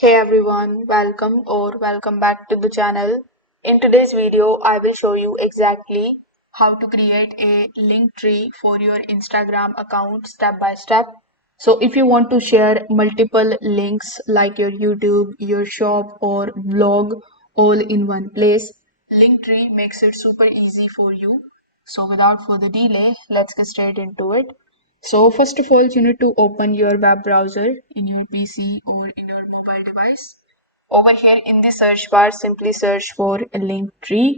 Hey everyone, welcome back to the channel. In today's video, I will show you exactly how to create a link tree for your Instagram account step by step. So if you want to share multiple links like your YouTube, your shop or blog all in one place, Linktree makes it super easy for you. So without further delay, let's get straight into it. So first of all, you need to open your web browser in your PC or in your mobile device. Over here in the search bar, simply search for Linktree.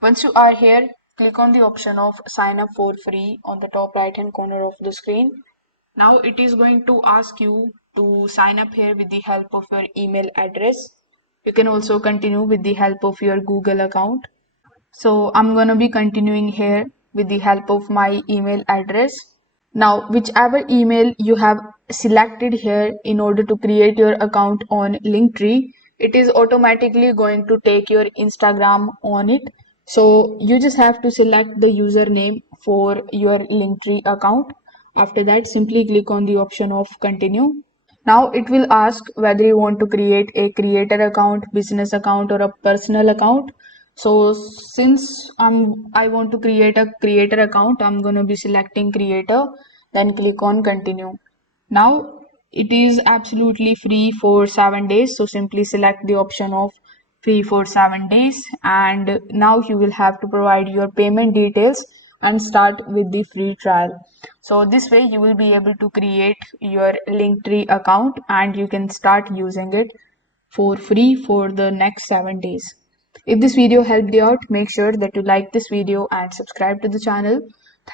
Once you are here, click on the option of sign up for free on the top right hand corner of the screen. Now it is going to ask you to sign up here with the help of your email address. You can also continue with the help of your Google account. So I'm going to be continuing here with the help of my email address. Now, whichever email you have selected here in order to create your account on Linktree, it is automatically going to take your Instagram on it. So you just have to select the username for your Linktree account. After that, simply click on the option of continue. Now it will ask whether you want to create a creator account, business account, or a personal account. So since I want to create a creator account, I'm going to be selecting creator, then click on continue. Now it is absolutely free for 7 days. So simply select the option of free for 7 days, and now you will have to provide your payment details and start with the free trial. So this way you will be able to create your Linktree account and you can start using it for free for the next 7 days. If this video helped you out, make sure that you like this video and subscribe to the channel.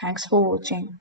Thanks for watching.